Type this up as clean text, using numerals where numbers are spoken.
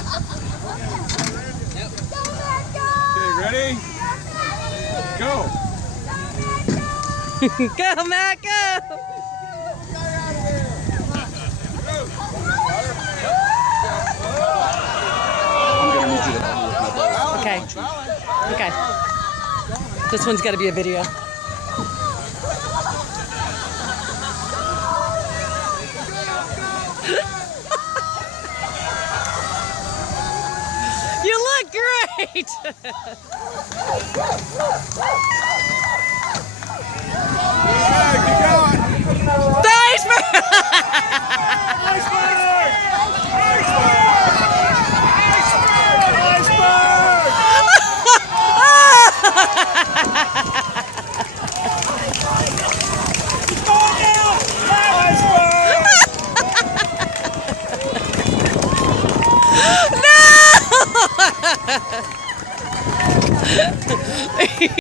Okay, ready? Go! Go, Matt, go! I'm gonna need you to help me with my ball. Okay. Okay. This one's got to be a video. You look great! Keep going! Nice! No!